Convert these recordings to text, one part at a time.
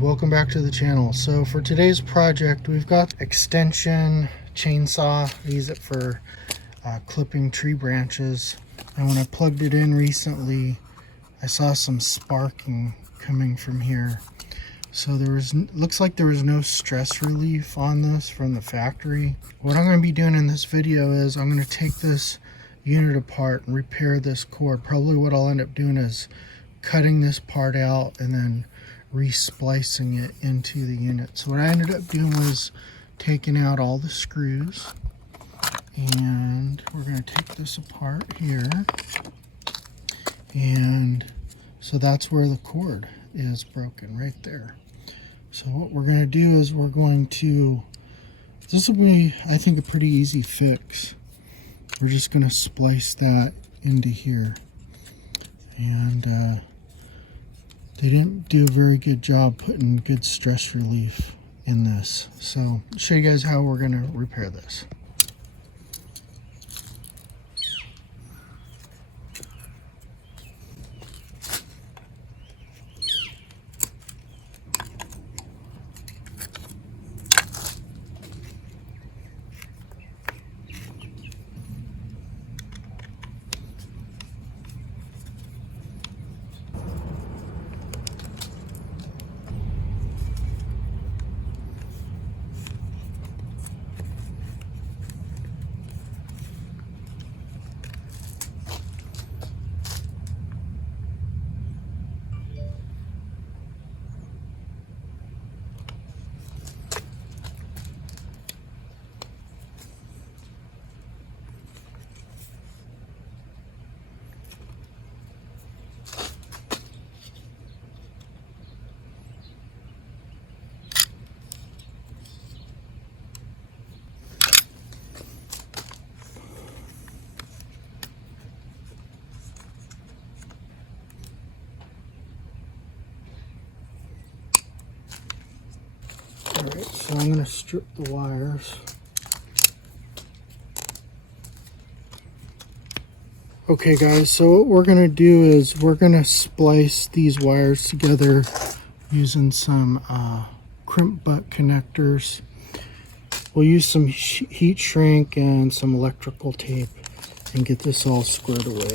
Welcome back to the channel. So for today's project, we've got extension chainsaw. I use it for clipping tree branches, and when I plugged it in recently, I saw some sparking coming from here. So looks like there was no stress relief on this from the factory. What I'm going to be doing in this video is I'm going to take this unit apart and repair this cord. Probably what I'll end up doing is cutting this part out and then re-splicing it into the unit. So what I ended up doing was taking out all the screws, and we're going to take this apart here, and so that's where the cord is broken right there. So what we're going to do is this will be, I think, a pretty easy fix. We're just going to splice that into here, and they didn't do a very good job putting good stress relief in this. So I'll show you guys how we're going to repair this. Alright, so I'm going to strip the wires. Okay guys, so what we're going to do is we're going to splice these wires together using some crimp butt connectors. We'll use some heat shrink and some electrical tape and get this all squared away.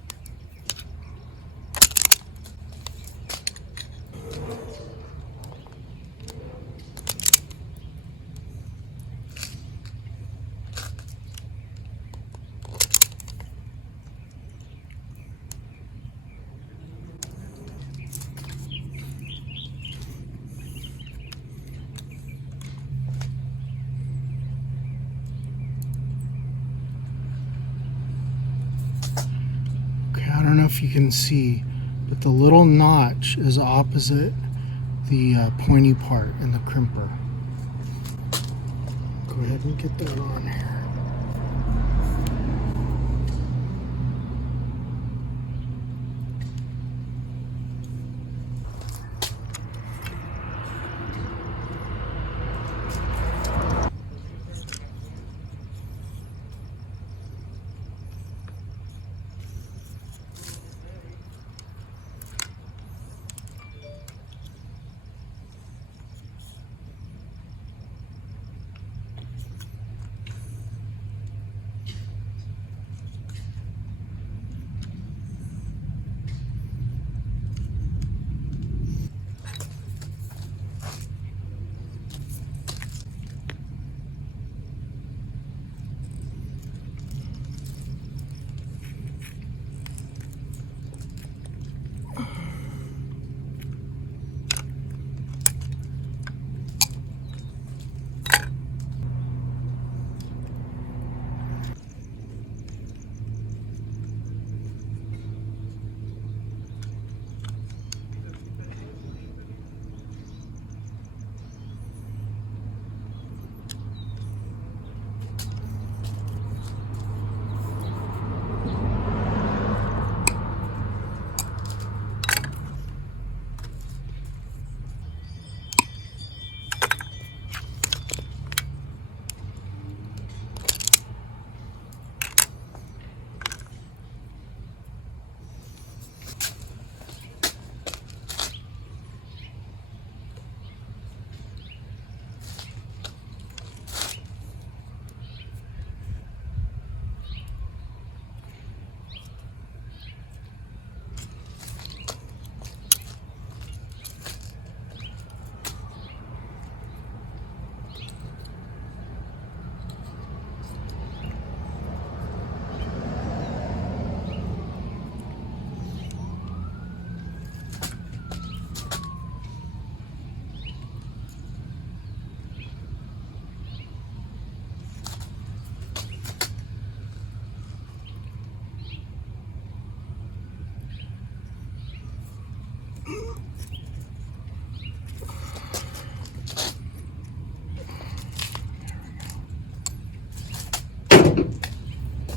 I don't know if you can see, but the little notch is opposite the pointy part in the crimper. Go ahead and get that on here.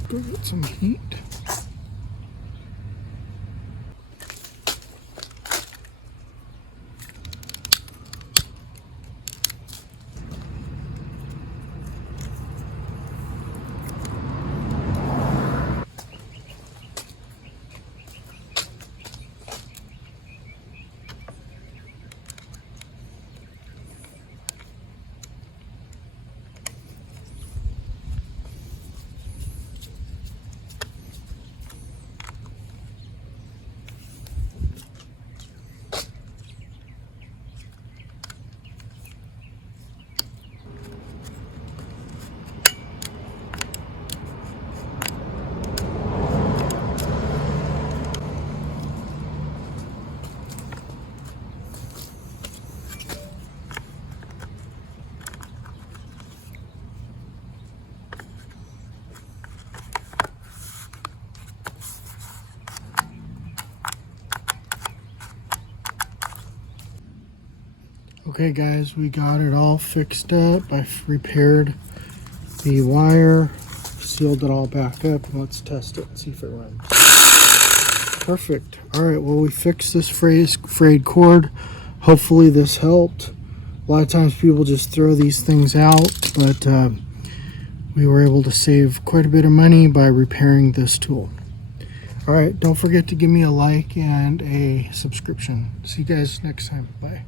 Go get some heat. Okay guys, we got it all fixed up. I repaired the wire, sealed it all back up, and let's test it and see if it runs. Perfect. Alright, well we fixed this frayed cord. Hopefully this helped. A lot of times people just throw these things out, but we were able to save quite a bit of money by repairing this tool. Alright, don't forget to give me a like and a subscription. See you guys next time. Bye.